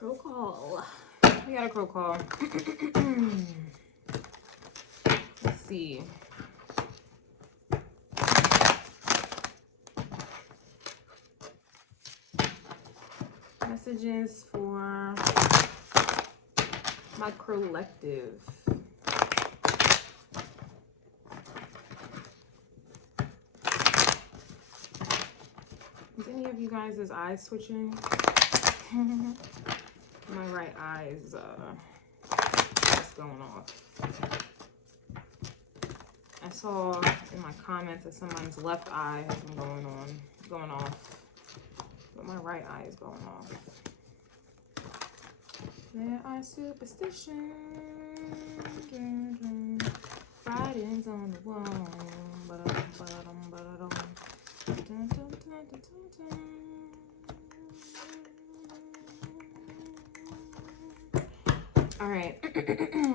Crow call. We got a crow call. Let's see. Messages for my collective. Is any of you guys' eyes switching? My right eye is just going off. I saw in my comments that someone's left eye has been going off, but my right eye is going off. There are superstitions, writings on the wall. All right,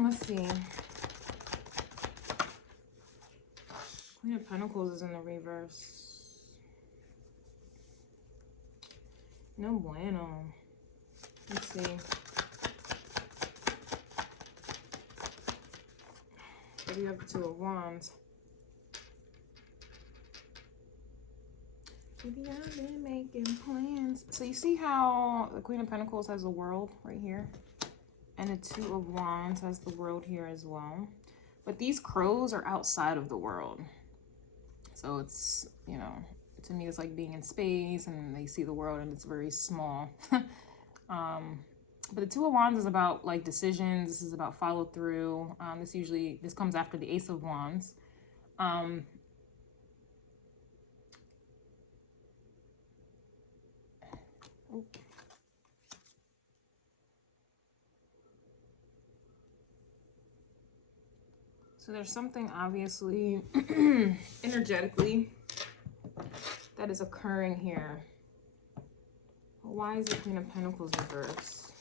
let's see. Queen of Pentacles is in the reverse. No bueno. Let's see. So we have the Two of Wands. Maybe I've been making plans. So you see how the Queen of Pentacles has the world right here? And the Two of Wands has the world here as well. But these crows are outside of the world. So it's, you know, to me it's like being in space and they see the world and it's very small. But the Two of Wands is about like decisions. This is about follow through. This comes after the Ace of Wands. So there's something obviously energetically that is occurring here. Why is the Queen of Pentacles reversed?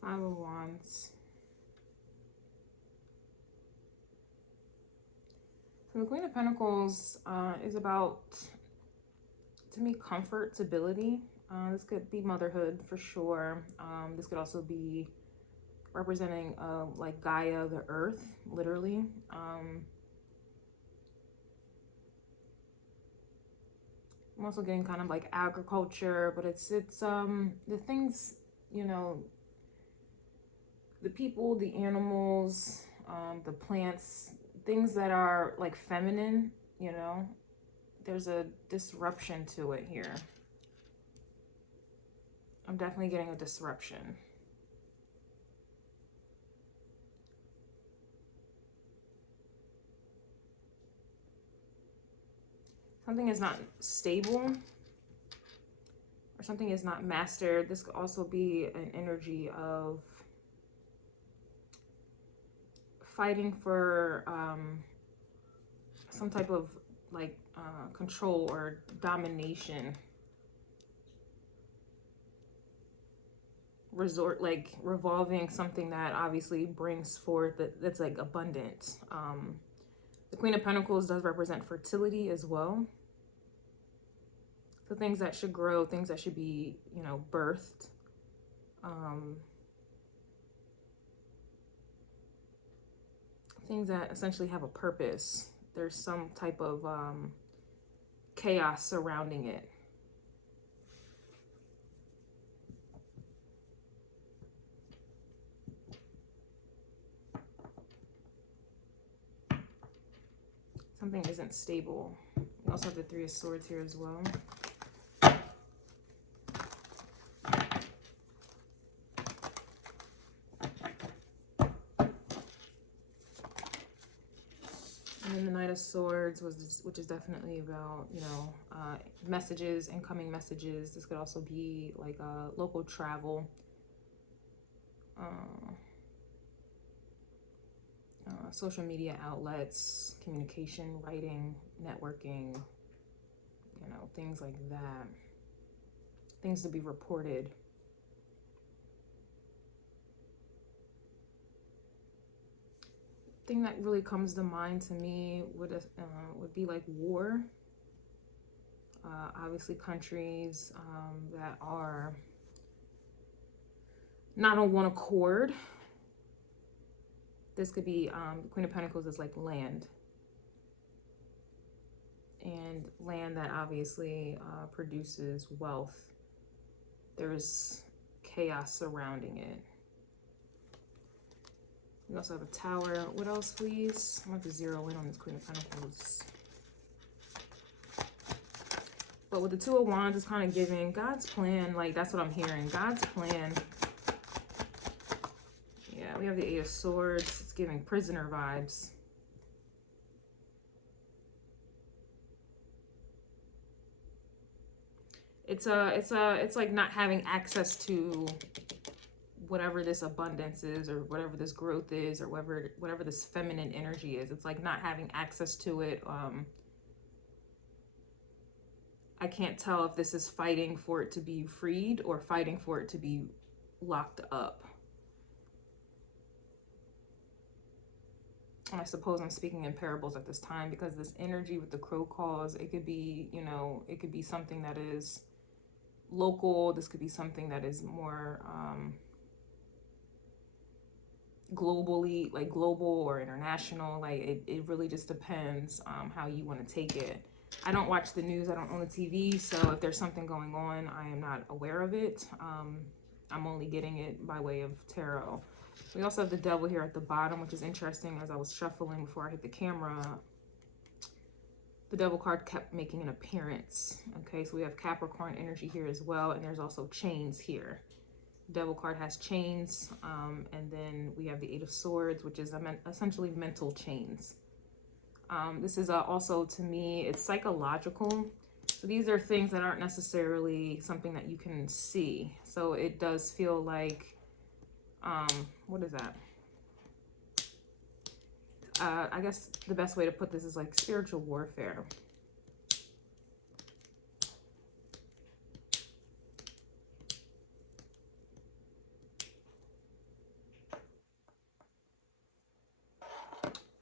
Five of Wands. So the Queen of Pentacles is about, to me, comfort, stability. This could be motherhood for sure. This could also be representing like Gaia, the earth, literally. I'm also getting kind of like agriculture, but it's the things, you know, the people, the animals, the plants, things that are like feminine, you know, there's a disruption to it here. I'm definitely getting a disruption. Something is not stable or something is not mastered. This could also be an energy of fighting for some type of like control or domination. Revolving something that obviously brings forth that's like abundant. The Queen of Pentacles does represent fertility as well. So things that should grow, things that should be, you know, birthed. Things that essentially have a purpose. There's some type of chaos surrounding it. Something isn't stable. We also have the Three of Swords here as well. And then the Knight of Swords, which is definitely about, you know, messages, incoming messages. This could also be like local travel. Social media outlets, communication, writing, networking, you know, things like that. things to be reported. Thing that really comes to mind to me would be like war. Obviously countries that are not on one accord. This could be Queen of Pentacles is like land. And land that obviously produces wealth. There's chaos surrounding it. We also have a tower. What else, please? I want to zero in on this Queen of Pentacles. But with the Two of Wands, it's kind of giving God's plan. Like, that's what I'm hearing. God's plan. Yeah, we have the Eight of Swords. It's giving prisoner vibes. It's like not having access to whatever this abundance is, or whatever this growth is, or whatever this feminine energy is. It's like not having access to it. I can't tell if this is fighting for it to be freed or fighting for it to be locked up. And I suppose I'm speaking in parables at this time, because this energy with the crow calls, it could be, you know, it could be something that is local. This could be something that is more globally, like global or international. Like it really just depends how you want to take it. I don't watch the news. I don't own a TV. So if there's something going on, I am not aware of it. I'm only getting it by way of tarot. We also have the Devil here at the bottom, which is interesting. As I was shuffling before I hit the camera, the Devil card kept making an appearance. Okay, so we have Capricorn energy here as well. And there's also chains here. Devil card has chains, and then we have the Eight of Swords, which is essentially mental chains. This is also, to me, it's psychological. So these are things that aren't necessarily something that you can see. So it does feel like, what is that? I guess the best way to put this is like spiritual warfare.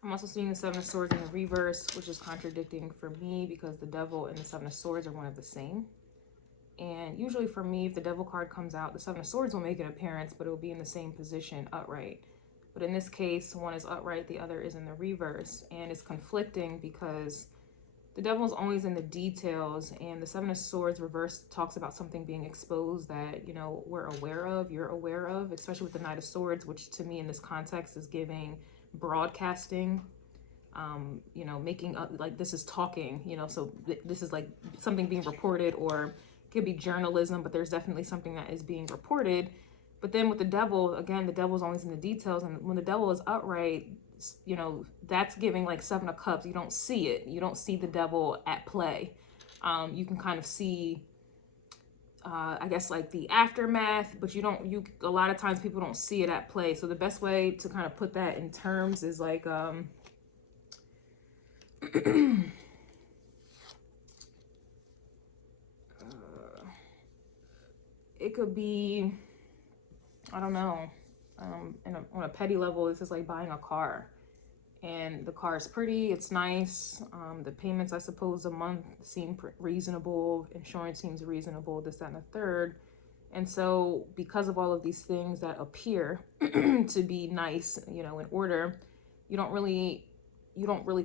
I'm also seeing the Seven of Swords in the reverse, which is contradicting for me, because the Devil and the Seven of Swords are one of the same. And usually for me, if the Devil card comes out, the Seven of Swords will make an appearance, but it will be in the same position, upright. But in this case, one is upright, the other is in the reverse. And it's conflicting because the Devil is always in the details, and the Seven of Swords reverse talks about something being exposed that, you know, we're aware of, you're aware of, especially with the Knight of Swords, which to me in this context is giving broadcasting, you know, making up, like this is talking, you know, so this is like something being reported, or it could be journalism, but there's definitely something that is being reported. But then with the Devil, again, the Devil's always in the details, and when the Devil is upright, you know, that's giving like Seven of Cups. You don't see it. You don't see the Devil at play. You can kind of see, I guess, like the aftermath, but a lot of times people don't see it at play. So the best way to kind of put that in terms is like, it could be, I don't know, on a petty level, this is like buying a car. And the car is pretty, it's nice. The payments, I suppose, a month seem reasonable. Insurance seems reasonable, this, that, and the third. And so because of all of these things that appear to be nice, you know, in order, you don't really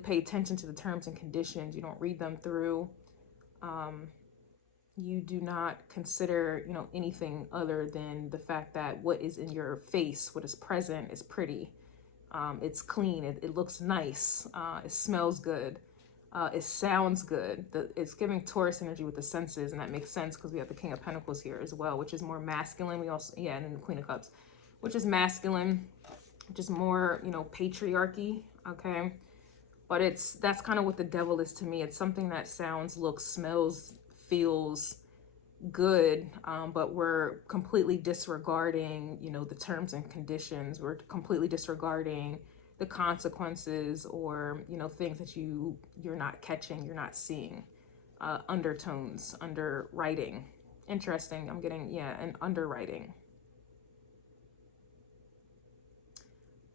pay attention to the terms and conditions. You don't read them through. You do not consider, you know, anything other than the fact that what is in your face, what is present, is pretty. It's clean, it looks nice, it smells good, it sounds good. It's giving Taurus energy with the senses, and that makes sense because we have the King of Pentacles here as well, which is more masculine. We also, yeah, and then the Queen of Cups, which is masculine, which is more, you know, patriarchy, okay? But that's kind of what the Devil is to me. It's something that sounds, looks, smells, feels good, but we're completely disregarding, you know, the terms and conditions. We're completely disregarding the consequences, or, you know, things that you're not catching, you're not seeing, undertones, underwriting. Interesting. I'm getting, yeah, an underwriting.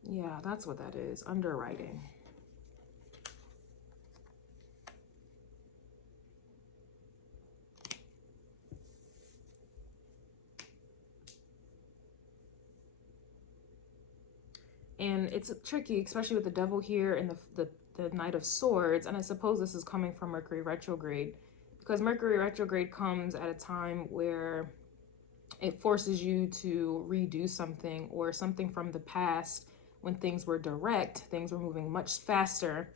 Yeah, that's what that is. Underwriting. And it's tricky, especially with the devil here and the Knight of Swords. And I suppose this is coming from Mercury retrograde, because Mercury retrograde comes at a time where it forces you to redo something, or something from the past when things were direct, things were moving much faster.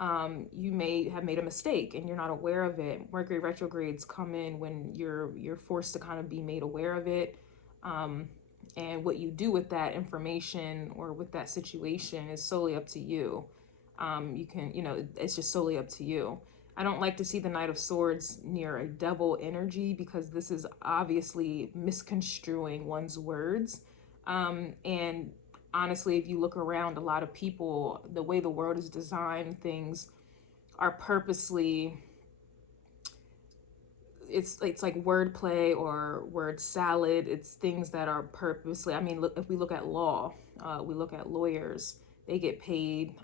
You may have made a mistake and you're not aware of it. Mercury retrogrades come in when you're forced to kind of be made aware of it. And what you do with that information or with that situation is solely up to you. You can, it's just solely up to you. I don't like to see the Knight of Swords near a devil energy, because this is obviously misconstruing one's words. And honestly, if you look around, a lot of people, the way the world is designed, things are purposely, it's like wordplay or word salad. It's things that are purposely, I mean, look, if we look at law, we look at lawyers, they get paid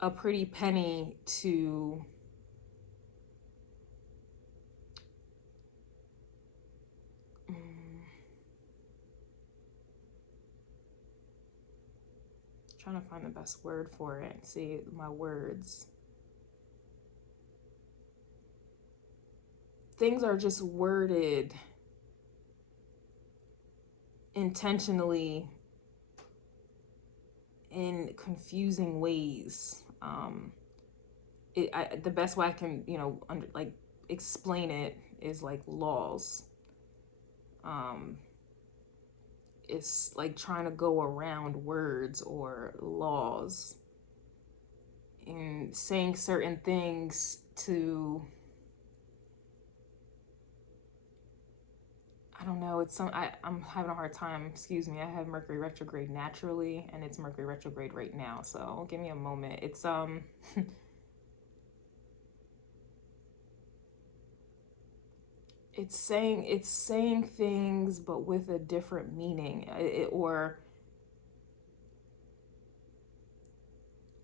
a pretty penny to trying to find the best word for it. See my words. Things are just worded intentionally in confusing ways. The best way I can, explain it is like laws. It's like trying to go around words or laws and saying certain things to, I don't know, I'm having a hard time, excuse me, I have Mercury retrograde naturally, and it's Mercury retrograde right now, so give me a moment. It's, it's saying things, but with a different meaning, or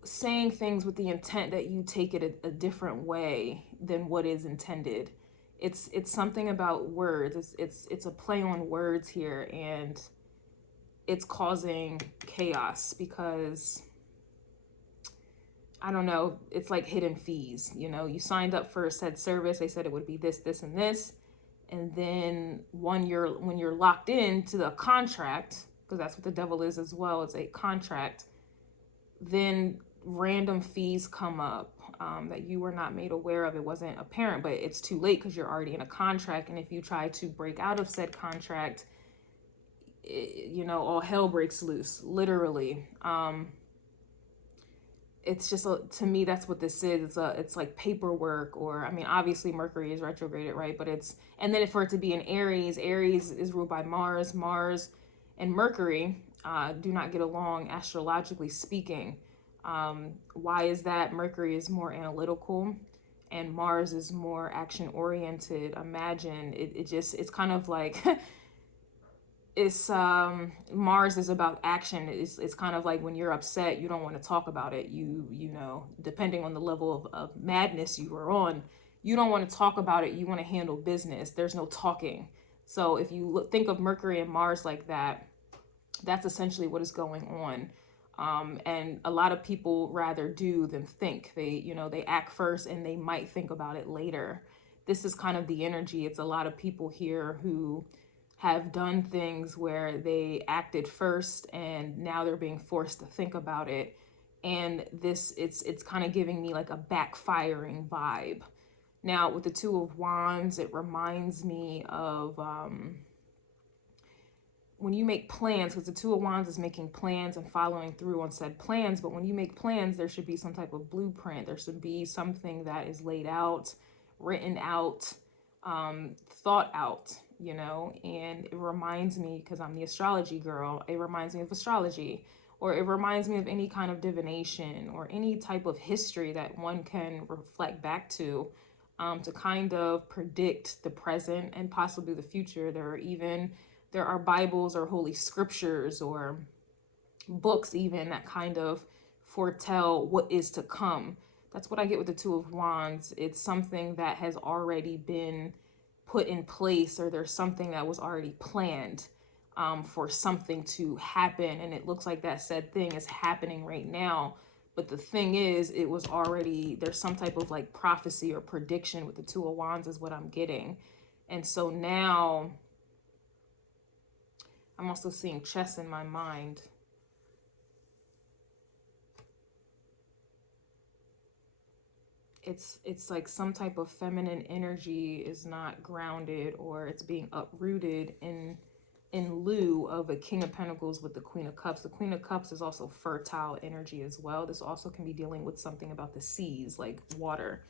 saying things with the intent that you take it a different way than what is intended. It's something about words. It's a play on words here, and it's causing chaos because, I don't know, it's like hidden fees. You signed up for said service. They said it would be this, this, and this. And then when you're locked into the contract, because that's what the devil is as well, it's a contract, then random fees come up that you were not made aware of. It wasn't apparent, but it's too late because you're already in a contract. And if you try to break out of said contract, all hell breaks loose, literally. It's just, to me, that's what this is. It's like paperwork, or, I mean, obviously Mercury is retrograded, right? But and then for it to be in Aries is ruled by Mars. Mars and Mercury do not get along astrologically speaking. Why is that? Mercury is more analytical and Mars is more action oriented. Imagine it's kind of like it's Mars is about action. It's kind of like when you're upset, you don't want to talk about it. Depending on the level of madness you are on, you don't want to talk about it. You want to handle business. There's no talking. So if you think of Mercury and Mars like that, that's essentially what is going on. And a lot of people rather do than think. They act first and they might think about it later. This is kind of the energy. It's a lot of people here who have done things where they acted first and now they're being forced to think about it. And it's kind of giving me like a backfiring vibe. Now with the Two of Wands, it reminds me of when you make plans, because the Two of Wands is making plans and following through on said plans. But when you make plans, there should be some type of blueprint. There should be something that is laid out, written out, thought out, and it reminds me, because I'm the astrology girl, it reminds me of astrology, or it reminds me of any kind of divination or any type of history that one can reflect back to. to kind of predict the present and possibly the future. There are Bibles or holy scriptures or books even that kind of foretell what is to come. That's what I get with the Two of Wands. It's something that has already been put in place, or there's something that was already planned for something to happen. And it looks like that said thing is happening right now. But the thing is, it was already, there's some type of like prophecy or prediction with the Two of Wands is what I'm getting. And so now I'm also seeing chess in my mind. It's like some type of feminine energy is not grounded, or it's being uprooted in lieu of a King of Pentacles with the Queen of Cups. The Queen of Cups is also fertile energy as well. This also can be dealing with something about the seas, like water,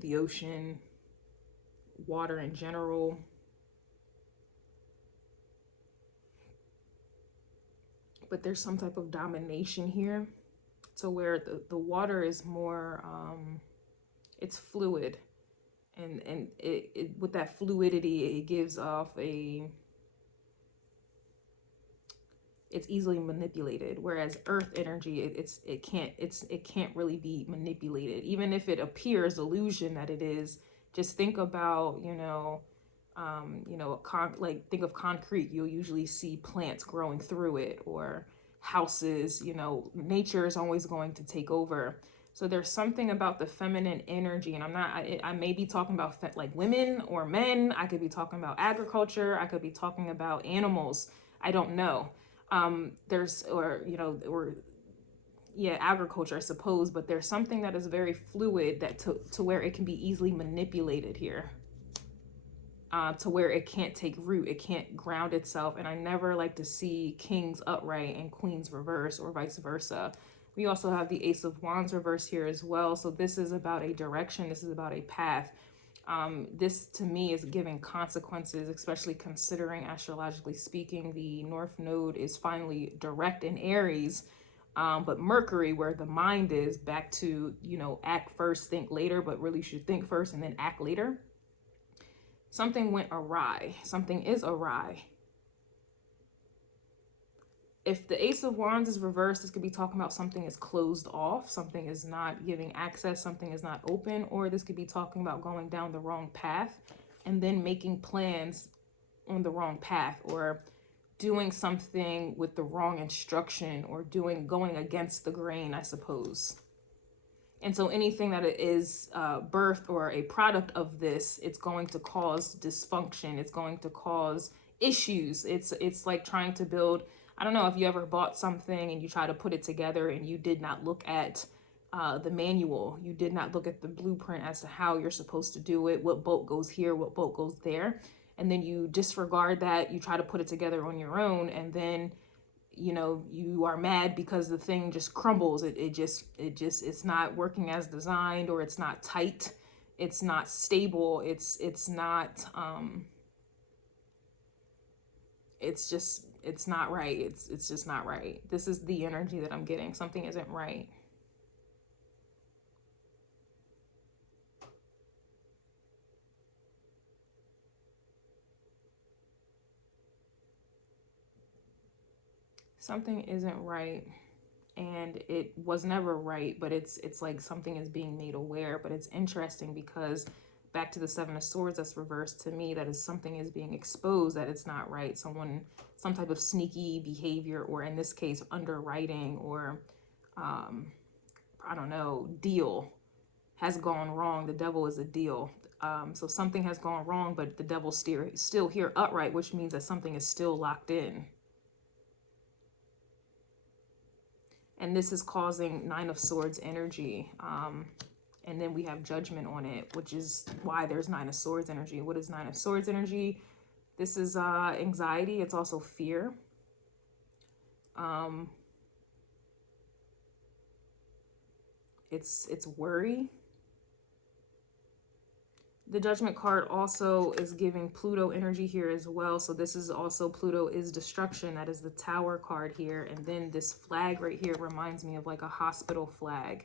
the ocean, water in general. But there's some type of domination here, to where the water is more, it's fluid. And it with that fluidity, it gives off it's easily manipulated. Whereas earth energy, it can't really be manipulated. Even if it appears illusion that it is, just think about, think of concrete. You'll usually see plants growing through it, or houses. Nature is always going to take over. So there's something about the feminine energy, and I may be talking about like women or men. I could be talking about agriculture. I could be talking about animals. I don't know. Agriculture, I suppose, but there's something that is very fluid, that to where it can be easily manipulated here. To where it can't take root, it can't ground itself. And I never like to see kings upright and queens reverse, or vice versa. We also have the Ace of Wands reverse here as well. So this is about a direction. This is about a path. This to me is giving consequences, especially considering, astrologically speaking, the North Node is finally direct in Aries. But Mercury, where the mind is, back to, act first, think later, but really should think first and then act later. Something went awry. Something is awry. If the Ace of Wands is reversed, this could be talking about something is closed off, something is not giving access, something is not open, or this could be talking about going down the wrong path and then making plans on the wrong path, or doing something with the wrong instruction, or going against the grain, I suppose. And so anything that is birthed or a product of this, it's going to cause dysfunction. It's going to cause issues. It's like trying to build, I don't know if you ever bought something and you try to put it together and you did not look at the manual. You did not look at the blueprint as to how you're supposed to do it, what bolt goes here, what bolt goes there. And then you disregard that, you try to put it together on your own, and then you are mad because the thing just crumbles. It's not working as designed, or it's not tight, it's not stable, it's not it's not right. It's just not right. This is the energy that I'm getting. Something isn't right. Something isn't right, and it was never right, but it's like something is being made aware. But it's interesting because back to the Seven of Swords that's reversed, to me that is something is being exposed, that it's not right. Some type of sneaky behavior, or in this case underwriting, or I don't know, deal has gone wrong. The devil is a deal. So something has gone wrong, but the devil's still here upright, which means that something is still locked in. And this is causing Nine of Swords energy. And then we have Judgment on it, which is why there's Nine of Swords energy. What is Nine of Swords energy? This is anxiety. It's also fear. It's worry. The Judgment card also is giving Pluto energy here as well. So this is also, Pluto is destruction. That is the Tower card here. And then this flag right here reminds me of like a hospital flag,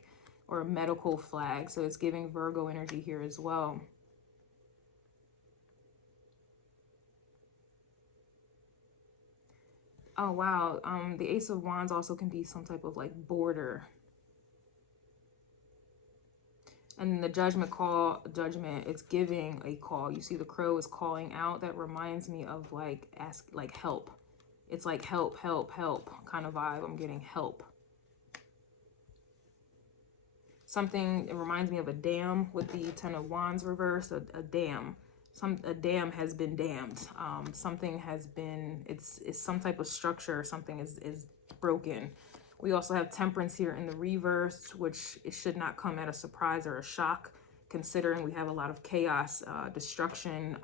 or a medical flag. So it's giving Virgo energy here as well. Oh, wow. The Ace of Wands also can be some type of like border. And then the judgment it's giving a call. You see the crow is calling out. That reminds me of like help. It's like help, help, help kind of vibe. I'm getting help. Something, it reminds me of a dam with the Ten of Wands reversed, a dam. A dam has been dammed. Something has been, it's some type of structure, something is broken. We also have Temperance here in the reverse, which it should not come at a surprise or a shock, considering we have a lot of chaos, destruction,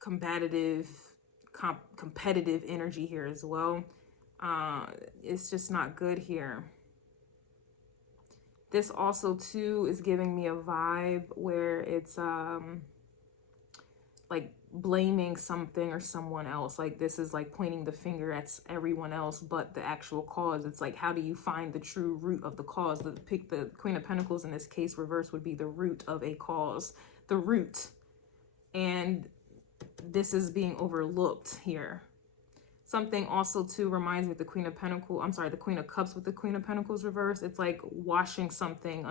competitive energy here as well. It's just not good here. This also too is giving me a vibe where it's like blaming something or someone else. Like this is like pointing the finger at everyone else but the actual cause. It's like, how do you find the true root of the cause? The Queen of Pentacles in this case reverse would be the root of a cause, the root. And this is being overlooked here. Something also too reminds me of the Queen of Pentacles, I'm sorry, the Queen of Cups with the Queen of Pentacles reverse. It's like washing something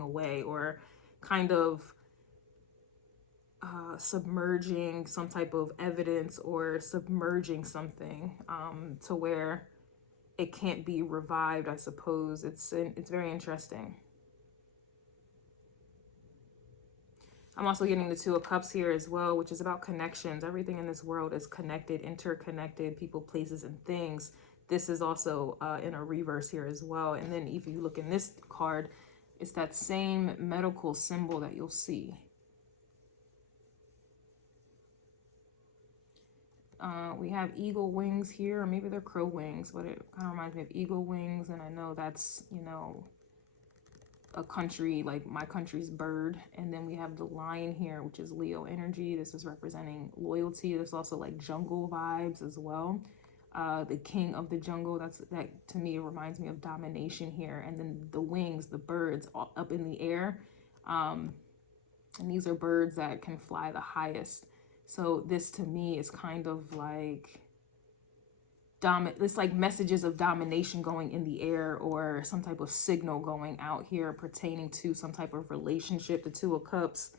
away, or kind of submerging some type of evidence, or submerging something to where it can't be revived, I suppose. It's very interesting. I'm also getting the Two of Cups here as well, which is about connections. Everything in this world is connected, interconnected, people, places, and things. This is also in a reverse here as well. And then if you look in this card, it's that same medical symbol that you'll see. We have eagle wings here, or maybe they're crow wings, but it kind of reminds me of eagle wings. And I know that's, you know, a country, like my country's bird. And then we have the lion here, which is Leo energy. This is representing loyalty. There's also like jungle vibes as well. The king of the jungle, that to me reminds me of domination here. And then the wings, the birds up in the air, and these are birds that can fly the highest. So this to me is kind of like it's like messages of domination going in the air, or some type of signal going out here pertaining to some type of relationship. The Two of Cups.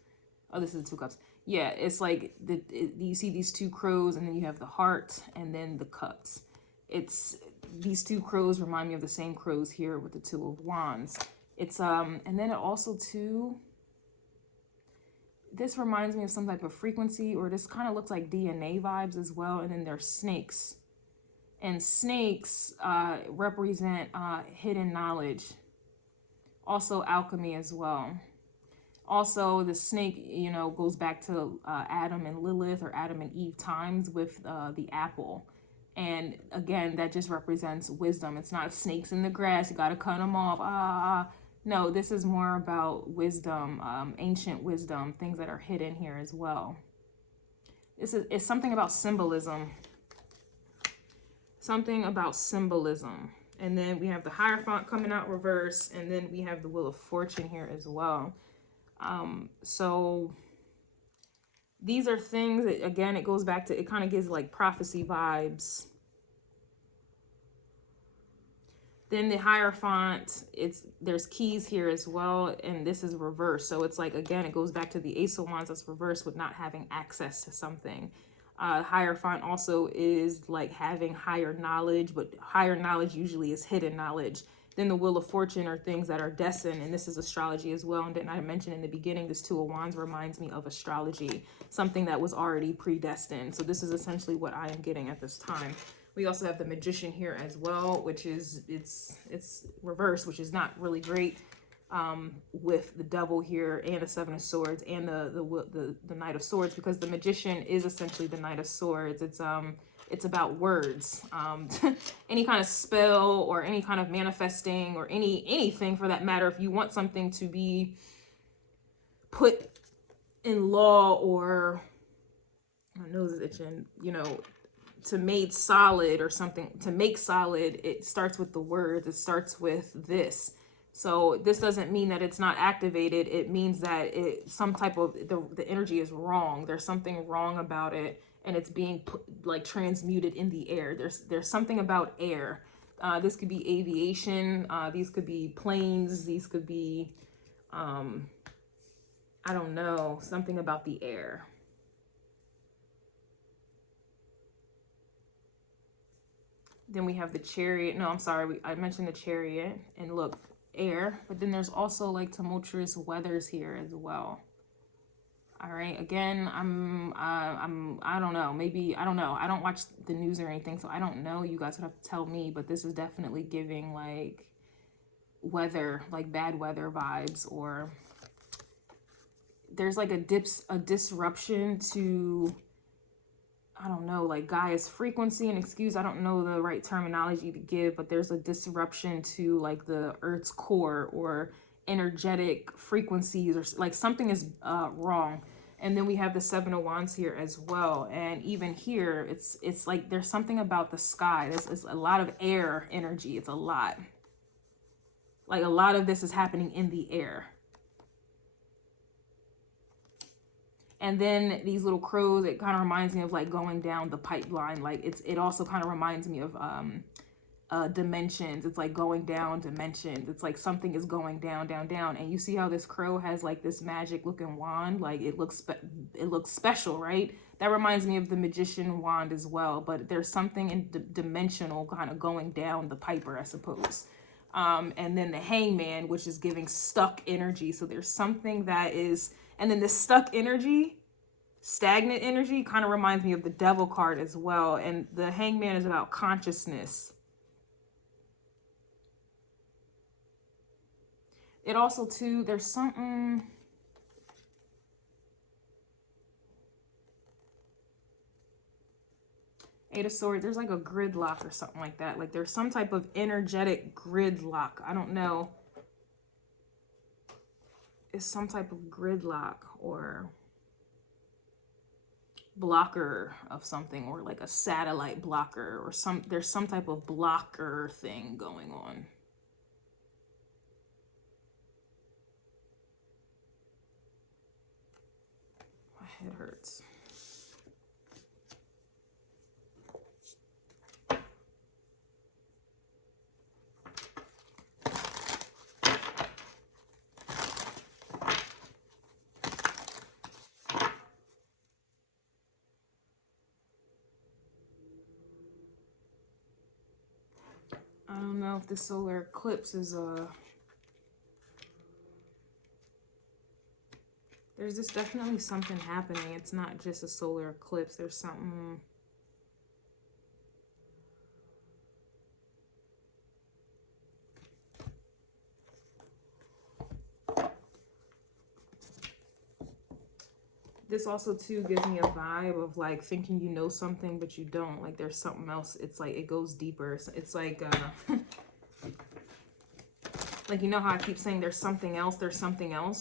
Oh, this is the Two of Cups. Yeah, it's like you see these two crows, and then you have the heart, and then the cups. It's these two crows remind me of the same crows here with the Two of Wands. It's and then it also too, this reminds me of some type of frequency, or this kind of looks like DNA vibes as well. And then there's snakes. And snakes represent hidden knowledge. Also alchemy as well. Also, the snake, you know, goes back to Adam and Lilith, or Adam and Eve times with the apple. And again, that just represents wisdom. It's not snakes in the grass, you got to cut them off. No, this is more about wisdom, ancient wisdom, things that are hidden here as well. It's something about symbolism. Something about symbolism. And then we have the Hierophant coming out reverse, and then we have the Wheel of Fortune here as well. So these are things that, again, it goes back to, it kind of gives like prophecy vibes. Then the Hierophant, there's keys here as well, and this is reverse. So it's like, again, it goes back to the Ace of Wands that's reversed with not having access to something. Hierophant also is like having higher knowledge, but higher knowledge usually is hidden knowledge. Then the Wheel of Fortune are things that are destined, and this is astrology as well. And didn't I mention in the beginning, this Two of Wands reminds me of astrology, something that was already predestined. So this is essentially what I am getting at this time. We also have the Magician here as well, which is, it's reverse, which is not really great, with the Devil here and the Seven of Swords and the Knight of Swords, because the Magician is essentially the Knight of Swords. It's about words, any kind of spell or any kind of manifesting, or anything for that matter. If you want something to be put in law, or my nose is itching, you know, made solid or something, to make solid, it starts with the words, it starts with this. So this doesn't mean that it's not activated. It means that some type of, the energy is wrong. There's something wrong about it, and it's being like transmuted in the air. There's something about air. This could be aviation. These could be planes. These could be, I don't know, something about the air. Then we have the chariot. No, I'm sorry. I mentioned the chariot, and look, air. But then there's also like tumultuous weathers here as well. All right. Again, I don't know. Maybe, I don't know. I don't watch the news or anything, so I don't know. You guys would have to tell me, but this is definitely giving like weather, like bad weather vibes, or there's like a disruption to, I don't know, like Gaia's frequency. And excuse, I don't know the right terminology to give, but there's a disruption to like the Earth's core or energetic frequencies, or like something is wrong. And then we have the Seven of Wands here as well. And even here, it's like there's something about the sky. There's a lot of air energy. It's a lot. Like a lot of this is happening in the air. And then these little crows, it kind of reminds me of like going down the pipeline. Like it also kind of reminds me of dimensions. It's like going down dimensions. It's like something is going down, down, down. And you see how this crow has like this magic looking wand. Like it looks special, right? That reminds me of the magician wand as well. But there's something in dimensional kind of going down the piper, I suppose. And then the hangman, which is giving stuck energy. So there's something that is, and then this stuck energy, stagnant energy, kind of reminds me of the devil card as well. And the hangman is about consciousness. It also too, there's something, Eight of Swords, there's like a gridlock or something like that. Like there's some type of energetic gridlock. I don't know. It's some type of gridlock or blocker of something, or like a satellite blocker, or there's some type of blocker thing going on. My head hurts. I don't know if the solar eclipse is there's just definitely something happening. It's not just a solar eclipse. There's something. This also too gives me a vibe of like thinking you know something, but you don't. Like there's something else. It's like it goes deeper. It's like like, you know how I keep saying there's something else,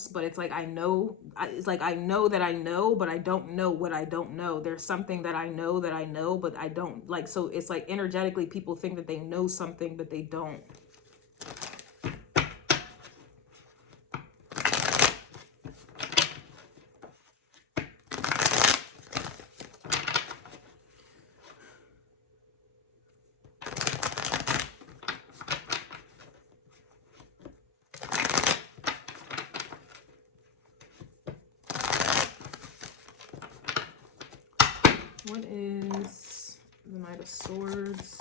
but it's like I know, it's like I know that I know, but I don't know what I don't know. There's something that I know, but I don't. Like, so it's like energetically people think that they know something, but they don't. What is the Knight of Swords?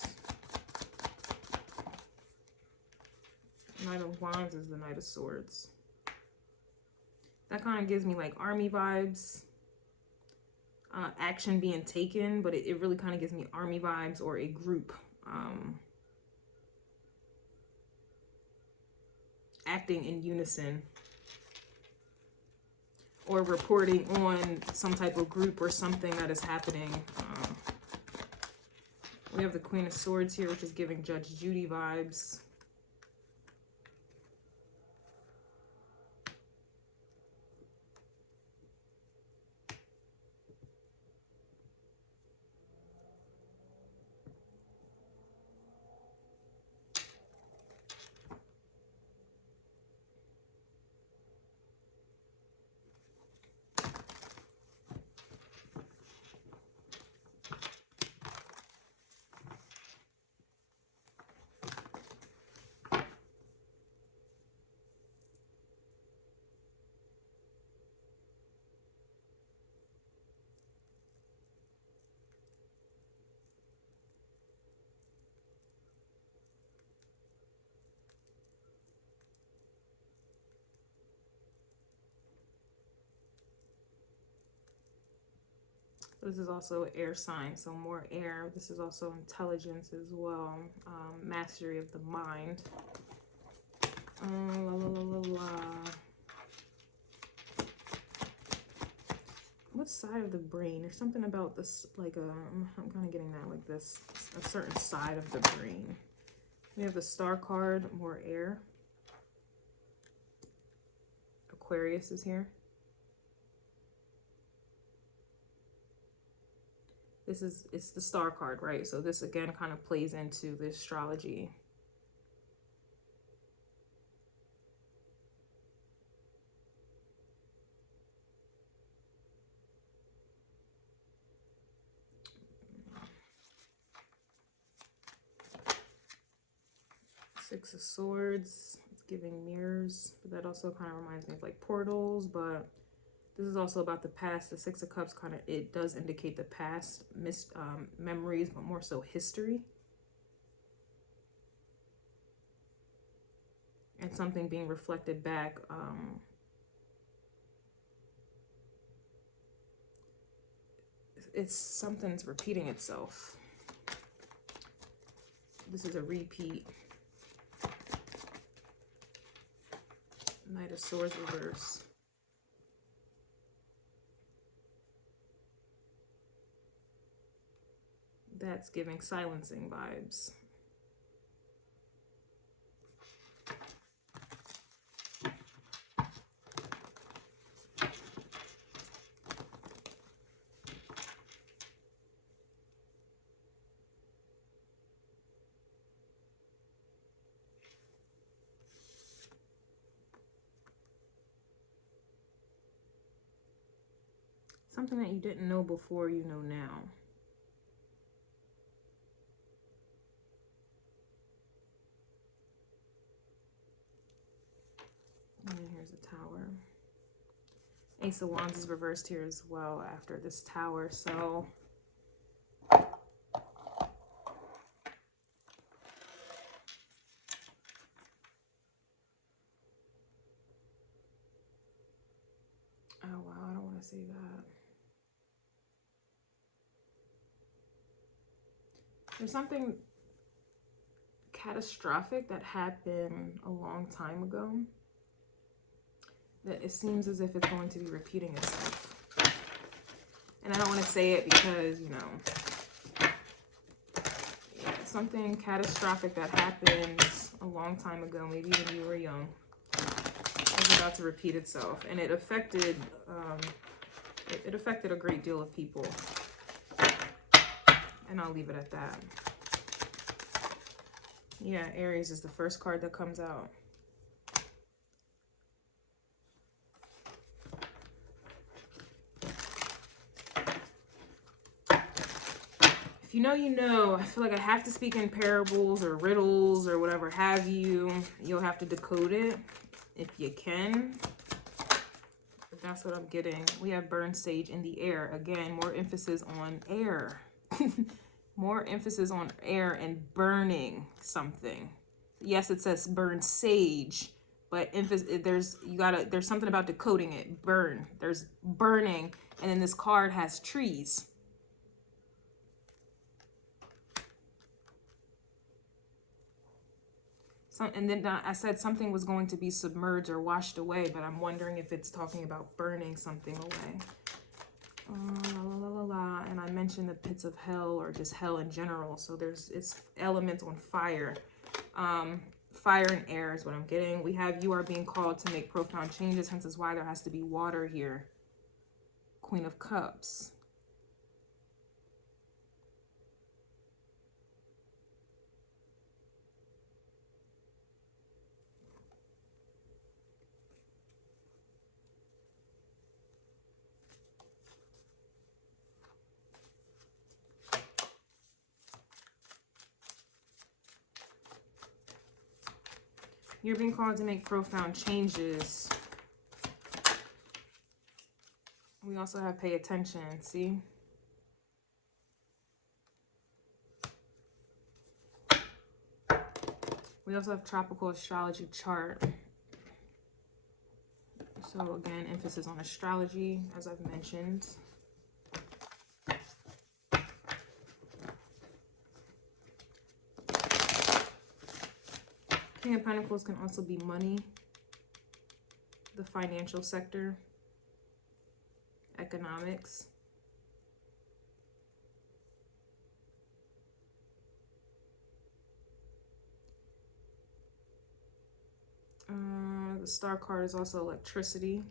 Knight of Wands is the Knight of Swords. That kind of gives me like army vibes. Action being taken, but it really kind of gives me army vibes, or a group acting in unison, or reporting on some type of group or something that is happening. We have the Queen of Swords here, which is giving Judge Judy vibes. This is also air sign, so more air. This is also intelligence as well, mastery of the mind. What side of the brain? There's something about this, like I'm kind of getting that, like this, a certain side of the brain. We have the star card, more air. Aquarius is here. It's the star card, right? So this again kind of plays into the astrology. Six of Swords, it's giving mirrors, but that also kind of reminds me of like portals, but this is also about the past. The Six of Cups kind of, it does indicate the past, memories, but more so history. And something being reflected back. It's something's repeating itself. This is a repeat. Knight of Swords reverse. That's giving silencing vibes. Something that you didn't know before, you know now. And then here's a Tower. Ace of Wands is reversed here as well after this Tower. So oh wow, I don't want to say that. There's something catastrophic that happened a long time ago that it seems as if it's going to be repeating itself. And I don't want to say it because, you know, yeah, something catastrophic that happened a long time ago, maybe when you were young, is about to repeat itself. And it affected a great deal of people. And I'll leave it at that. Yeah, Aries is the first card that comes out. If you know, you know. I feel like I have to speak in parables or riddles or whatever have you. You'll have to decode it if you can. But that's what I'm getting. We have burn sage in the air. Again, more emphasis on air. More emphasis on air and burning something. Yes, it says burn sage, but there's something about decoding it. Burn. There's burning, and then this card has trees. And then I said something was going to be submerged or washed away, but I'm wondering if it's talking about burning something away. And I mentioned the pits of hell or just hell in general. So it's elements on fire. Fire and air is what I'm getting. We have you are being called to make profound changes. Hence is why there has to be water here. Queen of Cups. You're being called to make profound changes. We also have pay attention, see? We also have tropical astrology chart. So again, emphasis on astrology, as I've mentioned. King of Pentacles can also be money, the financial sector, economics. The Star card is also electricity.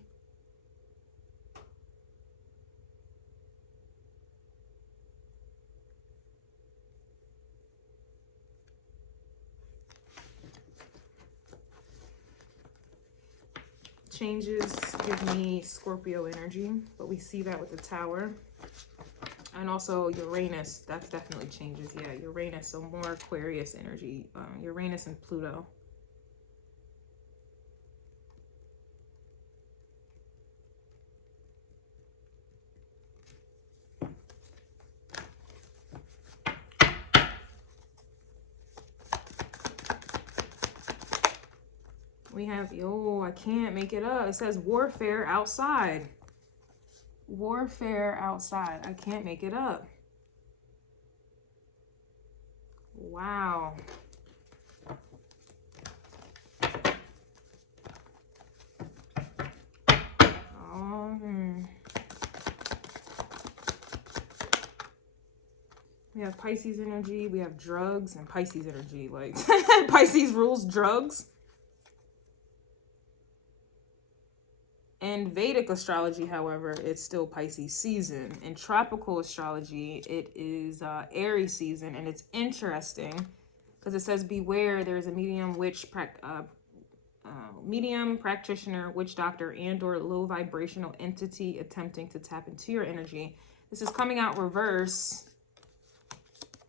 Changes give me Scorpio energy, but we see that with the Tower. And also Uranus, that's definitely changes. Yeah, Uranus, so more Aquarius energy. Uranus and Pluto. We have, yo, I can't make it up. It says warfare outside. Warfare outside. I can't make it up. Wow. We have Pisces energy. We have drugs and Pisces energy. Like, Pisces rules drugs. In Vedic astrology, however, it's still Pisces season. In tropical astrology, it is Aries season. And it's interesting because it says, beware, there is a medium, medium, practitioner, witch doctor, and or low vibrational entity attempting to tap into your energy. This is coming out reverse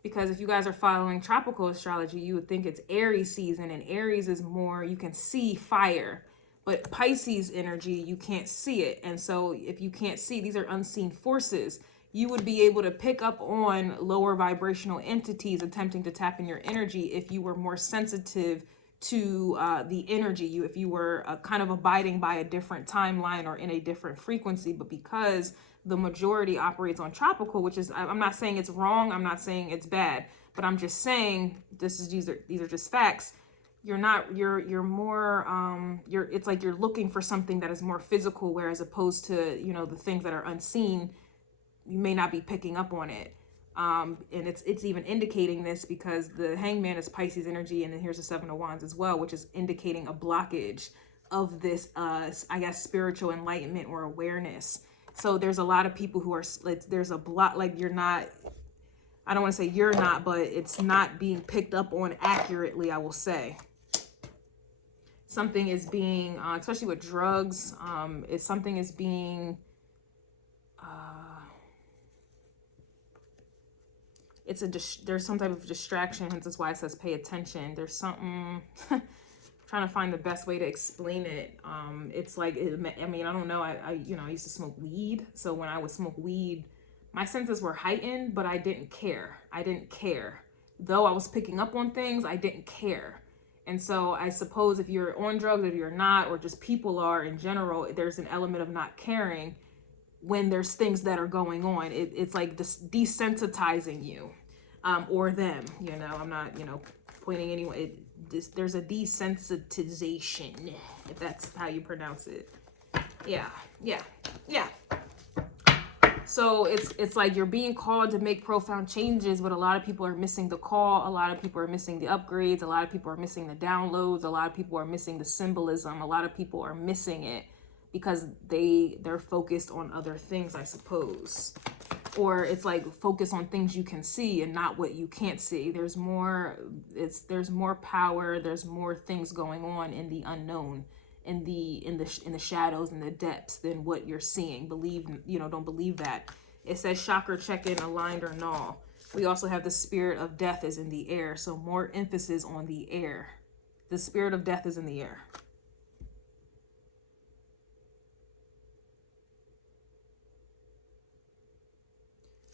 because if you guys are following tropical astrology, you would think it's Aries season, and Aries is more, you can see fire. But Pisces energy, you can't see it. And so if you can't see, these are unseen forces. You would be able to pick up on lower vibrational entities attempting to tap in your energy if you were more sensitive to the energy, if you were kind of abiding by a different timeline or in a different frequency. But because the majority operates on tropical, which is, I'm not saying it's wrong, I'm not saying it's bad, but I'm just saying these are just facts. You're more it's like you're looking for something that is more physical, whereas opposed to, you know, the things that are unseen, you may not be picking up on it. And it's even indicating this because the Hangman is Pisces energy, and then here's the Seven of Wands as well, which is indicating a blockage of this I guess spiritual enlightenment or awareness. So there's a lot of people who are, there's a block, like you're not, I don't want to say you're not, but it's not being picked up on accurately, I will say. Something is being, especially with drugs, something is being, there's some type of distraction, hence that's why it says pay attention. There's something, trying to find the best way to explain it. It's like, I mean, I don't know, I used to smoke weed. So when I would smoke weed, my senses were heightened, but I didn't care. Though I was picking up on things, I didn't care. And so I suppose if you're on drugs, if you're not, or just people are in general, there's an element of not caring when there's things that are going on. It's like desensitizing you, or them, you know, I'm not, you know, pointing anyway. There's a desensitization, if that's how you pronounce it. Yeah. So it's like you're being called to make profound changes, but a lot of people are missing the call. A lot of people are missing the upgrades. A lot of people are missing the downloads. A lot of people are missing the symbolism. A lot of people are missing it because they're focused on other things, I suppose. Or it's like focus on things you can see and not what you can't see. There's more power. There's more things going on in the unknown, in the shadows and the depths than what you're seeing. Don't believe that. It says chakra check-in, aligned or null. We also have the spirit of death is in the air, so more emphasis on the air. The spirit of death is in the air.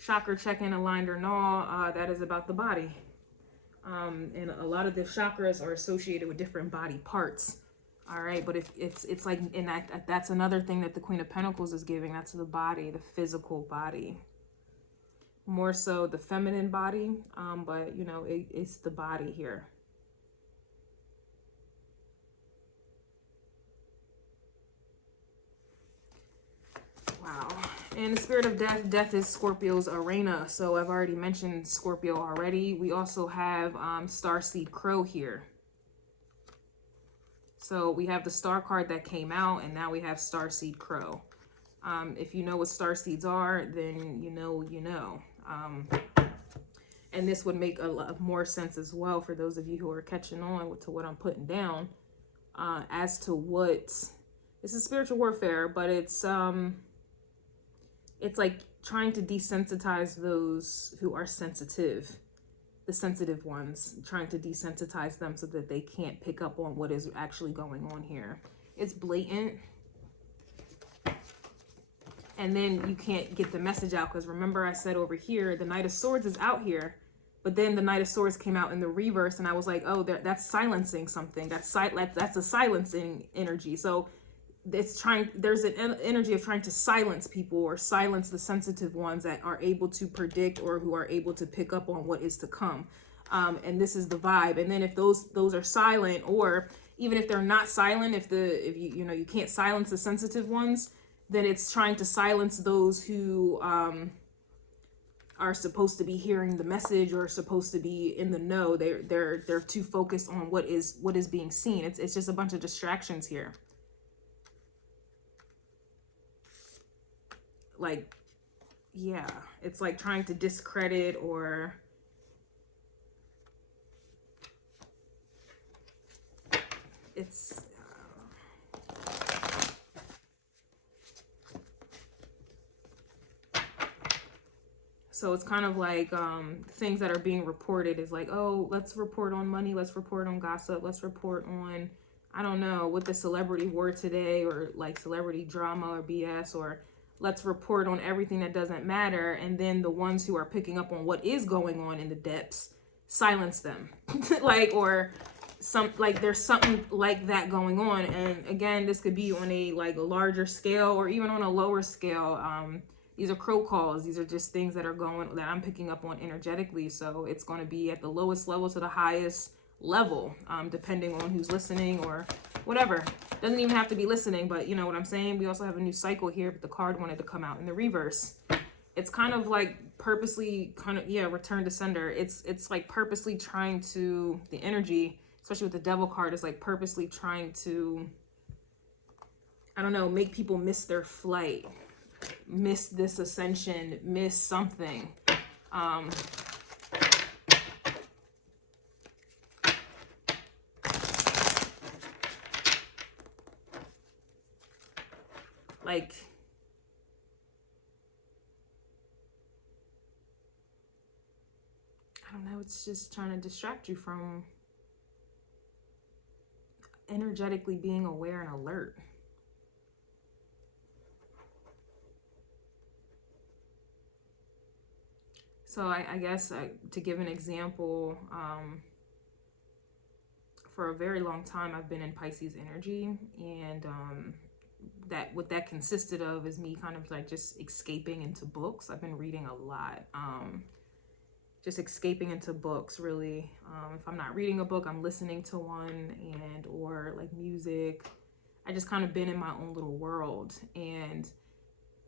Chakra check-in, aligned or null, that is about the body. And a lot of the chakras are associated with different body parts. All right, but if it's like, in that's another thing that the Queen of Pentacles is giving. That's the body, the physical body. More so the feminine body, but you know, it's the body here. And the spirit of death, death is Scorpio's arena. So I've already mentioned Scorpio already. We also have Starseed Crow here. So we have the star card that came out, and now we have Starseed Crow. If you know what starseeds are, then you know. And this would make a lot more sense as well for those of you who are catching on to what I'm putting down, as to what this is. Spiritual warfare, but it's like trying to desensitize those who are sensitive, the sensitive ones, trying to desensitize them so that they can't pick up on what is actually going on here. It's blatant. And then you can't get the message out, because remember I said over here, the Knight of Swords is out here, but then the Knight of Swords came out in the reverse, and I was like, oh, that's silencing something. That's a silencing energy. So it's there's an energy of trying to silence people, or silence the sensitive ones that are able to predict, or who are able to pick up on what is to come. And this is the vibe. And then if those are silent, or even if they're not silent, if you can't silence the sensitive ones, then it's trying to silence those who are supposed to be hearing the message, or supposed to be in the know. They're too focused on what is being seen. It's just a bunch of distractions here. Like, yeah, it's like trying to discredit, or it's so it's kind of like things that are being reported is like, oh, let's report on money, let's report on gossip, let's report on, I don't know, with the celebrity war today, or like celebrity drama or BS, or let's report on everything that doesn't matter. And then the ones who are picking up on what is going on in the depths, silence them. Like, or there's something like that going on. And again, this could be on a larger scale, or even on a lower scale. These are crow calls. These are just things that I'm picking up on energetically. So it's going to be at the lowest level to the highest level, depending on who's listening or whatever. Doesn't even have to be listening, but you know what I'm saying? We also have a new cycle here, but the card wanted to come out in the reverse. It's kind of like purposely return to sender. It's like purposely trying to, the energy, especially with the devil card, is like purposely trying to, I don't know, make people miss their flight, miss this ascension, miss something. Like, I don't know, it's just trying to distract you from energetically being aware and alert. So I guess to give an example, for a very long time I've been in Pisces energy, and what that consisted of is me kind of like just escaping into books. I've been reading a lot, just escaping into books, really. If I'm not reading a book, I'm listening to one, or like music. I just kind of been in my own little world, and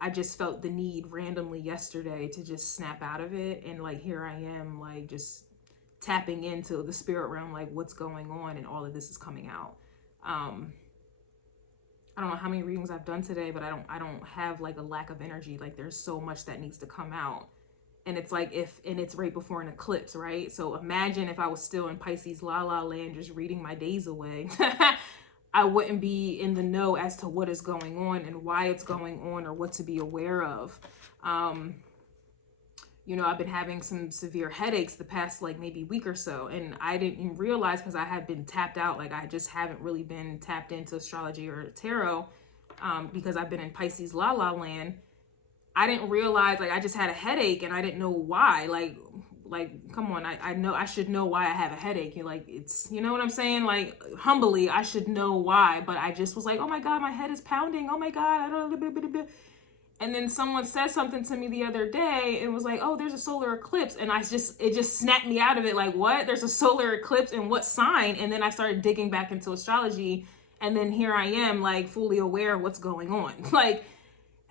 I just felt the need randomly yesterday to just snap out of it. And like, here I am, like just tapping into the spirit realm, like what's going on, and all of this is coming out. I don't know how many readings I've done today, but I don't have like a lack of energy. Like, there's so much that needs to come out. And it's like, and it's right before an eclipse, right? So imagine if I was still in Pisces la la land, just reading my days away. I wouldn't be in the know as to what is going on and why it's going on, or what to be aware of. You know, I've been having some severe headaches the past like maybe week or so, and I didn't realize, because I had been tapped out. Like, I just haven't really been tapped into astrology or tarot, because I've been in Pisces la la land. I didn't realize, like, I just had a headache and I didn't know why. Like, come on, I know, I should know why I have a headache. You're like, it's, you know what I'm saying? Like, humbly, I should know why, but I just was like, oh my God, my head is pounding. Oh my God, I don't. And then someone said something to me the other day and was like, oh, there's a solar eclipse. And it just snapped me out of it. Like, what? There's a solar eclipse in what sign? And then I started digging back into astrology. And then here I am, like, fully aware of what's going on. Like,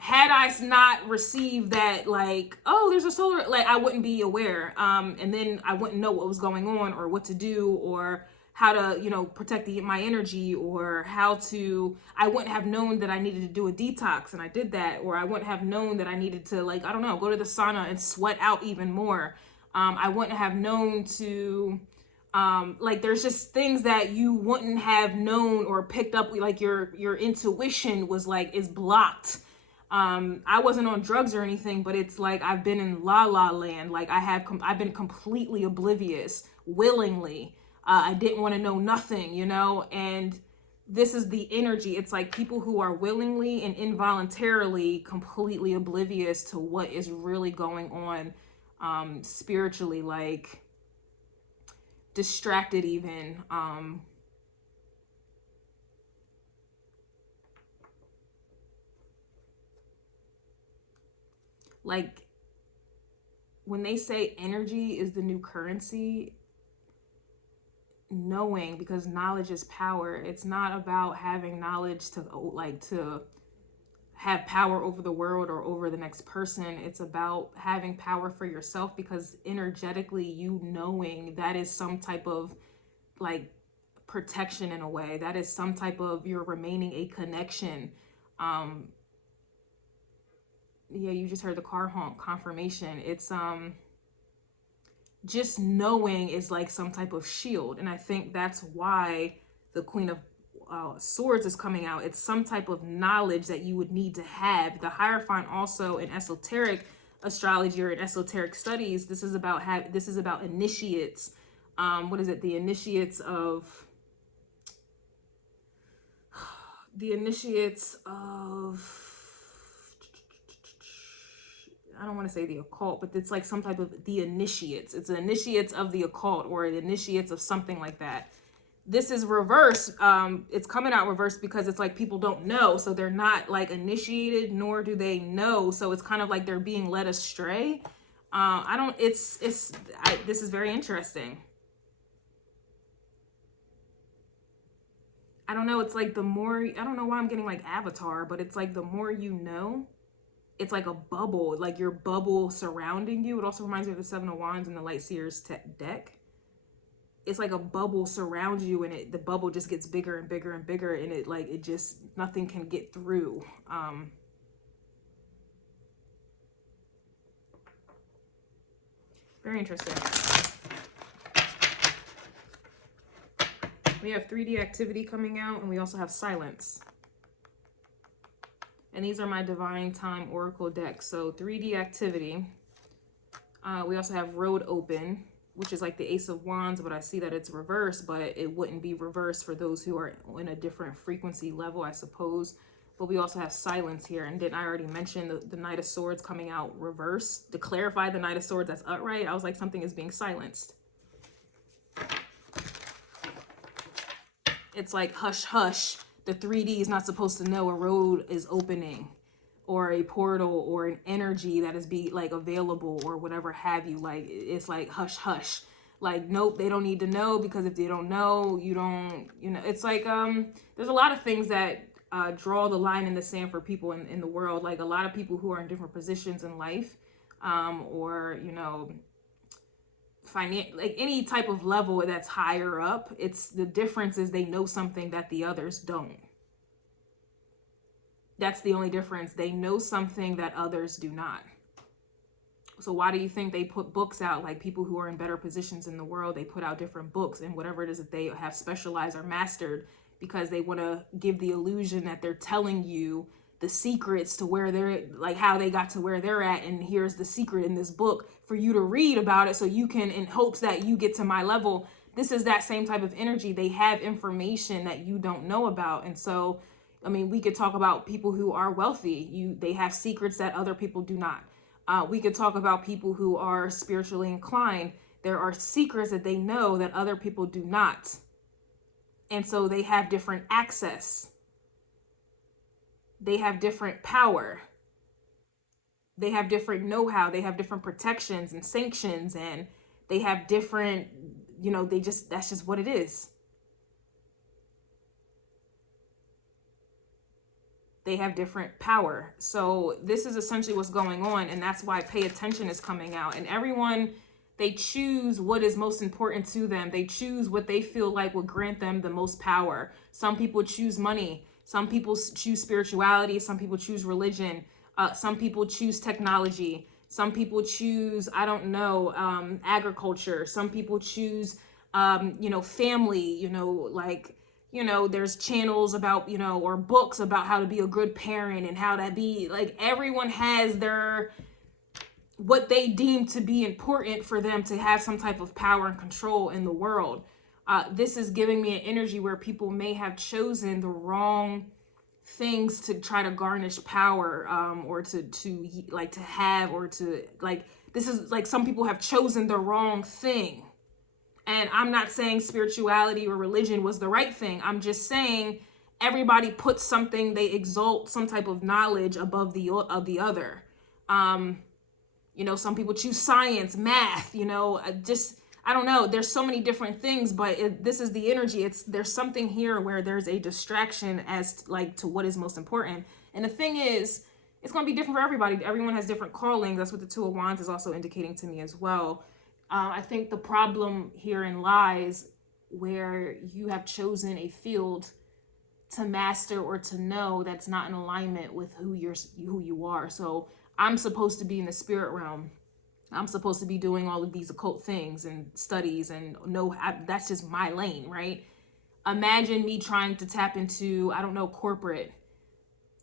had I not received that, like, oh, there's a solar, like, I wouldn't be aware. And then I wouldn't know what was going on or what to do or how to, you know, protect my energy, or how to, I wouldn't have known that I needed to do a detox and I did that, or I wouldn't have known that I needed to, like, I don't know, go to the sauna and sweat out even more. I wouldn't have known to, like, there's just things that you wouldn't have known or picked up, like your intuition was like, is blocked. I wasn't on drugs or anything, but it's like I've been in la la land. Like I've been completely oblivious willingly. I didn't want to know nothing, you know, and this is the energy. It's like people who are willingly and involuntarily completely oblivious to what is really going on, spiritually, like distracted even, like when they say energy is the new currency, knowing, because knowledge is power. It's not about having knowledge to, like, to have power over the world or over the next person. It's about having power for yourself, because energetically, you knowing, that is some type of, like, protection in a way. That is some type of, you're remaining a connection. Yeah, you just heard the car honk confirmation. It's just knowing is like some type of shield. And I think that's why the Queen of Swords is coming out. It's some type of knowledge that you would need to have. The Hierophant also in esoteric astrology or in esoteric studies, this is about initiates. What is it? The initiates of I don't want to say the occult, but it's like some type of the initiates. It's the initiates of the occult, or the initiates of something like that. This is reverse. It's coming out reverse because it's like people don't know. So they're not like initiated, nor do they know. So it's kind of like they're being led astray. This is very interesting. I don't know. It's like the more, I don't know why I'm getting like Avatar, but it's like the more you know, it's like a bubble, like your bubble surrounding you. It also reminds me of the Seven of Wands and the Light Seer's deck. It's like a bubble surrounds you, and the bubble just gets bigger and bigger and bigger, and it just, nothing can get through. Very interesting. We have 3D activity coming out, and we also have silence. And these are my Divine Time Oracle decks. So 3D activity. We also have Road Open, which is like the Ace of Wands, but I see that it's reversed, but it wouldn't be reversed for those who are in a different frequency level, I suppose. But we also have Silence here. And then I already mentioned the Knight of Swords coming out reversed. To clarify, the Knight of Swords that's upright, I was like, something is being silenced. It's like hush, hush. The 3D is not supposed to know a road is opening, or a portal, or an energy that is like available, or whatever have you. Like, it's like hush, hush. Like, nope, they don't need to know, because if they don't know, you don't, you know. It's like, there's a lot of things that draw the line in the sand for people in the world. Like a lot of people who are in different positions in life, or, you know, like any type of level that's higher up, it's the difference is they know something that the others don't. That's the only difference. They know something that others do not. So why do you think they put books out? Like people who are in better positions in the world, they put out different books and whatever it is that they have specialized or mastered, because they want to give the illusion that they're telling you the secrets to where they're, like how they got to where they're at. And here's the secret in this book for you to read about it, so you can, in hopes that you get to my level. This is that same type of energy. They have information that you don't know about. And so, I mean, we could talk about people who are wealthy. They have secrets that other people do not. We could talk about people who are spiritually inclined. There are secrets that they know that other people do not. And so they have different access. They have different power. They have different know-how. They have different protections and sanctions, and they have different, you know, that's just what it is. they have different power. So this is essentially what's going on, and that's why pay attention is coming out. And everyone, they choose what is most important to them. They choose what they feel like will grant them the most power. Some people choose money. Some people choose spirituality. Some people choose religion. Some people choose technology. Some people choose, I don't know, agriculture. Some people choose, you know, family, you know, like, you know, there's channels about, you know, or books about how to be a good parent and how to be, like, everyone has their, what they deem to be important for them to have some type of power and control in the world. This is giving me an energy where people may have chosen the wrong things to try to garnish power, or to like to have, or to like, this is like some people have chosen the wrong thing. And I'm not saying spirituality or religion was the right thing. I'm just saying everybody puts something, they exalt some type of knowledge above the other. You know, some people choose science, math, you know, just, I don't know. There's so many different things, but this is the energy. There's something here where there's a distraction as like to what is most important. And the thing is, it's going to be different for everybody. Everyone has different callings. That's what the Two of Wands is also indicating to me as well. I think the problem herein lies where you have chosen a field to master or to know that's not in alignment with who you are. So I'm supposed to be in the spirit realm. I'm supposed to be doing all of these occult things and studies and that's just my lane, right? Imagine me trying to tap into, I don't know, corporate,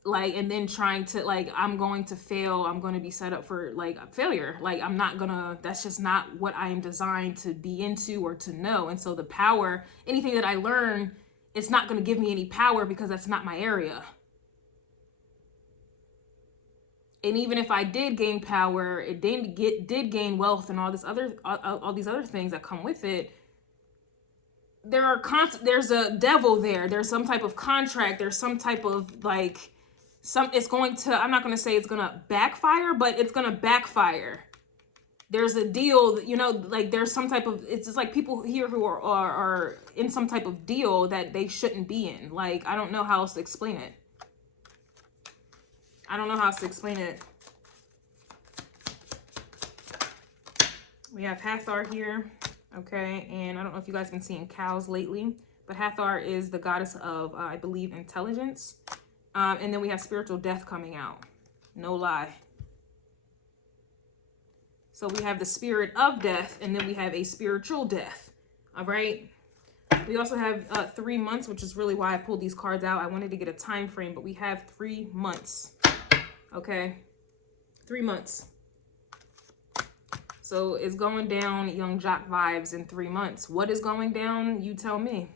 like, and then trying to, like, I'm going to fail. I'm going to be set up for like failure. Like, I'm not gonna, that's just not what I am designed to be into or to know. And so the power, anything that I learn, it's not going to give me any power because that's not my area. And even if I did gain power, it did gain wealth and all these other things that come with it. There's a devil there. There's some type of contract. There's some type of like, it's going to, I'm not going to say it's going to backfire, but it's going to backfire. There's a deal, you know, like there's some type of, it's just like people here who are in some type of deal that they shouldn't be in. Like, I don't know how else to explain it. I don't know how else to explain it. We have Hathor here, okay? And I don't know if you guys have been seeing cows lately, but Hathor is the goddess of, I believe, intelligence. And then we have spiritual death coming out. No lie. So we have the spirit of death, and then we have a spiritual death. All right. We also have 3 months, which is really why I pulled these cards out. I wanted to get a time frame, but we have 3 months. Okay. 3 months. So it's going down young jock vibes in 3 months. What is going down? You tell me.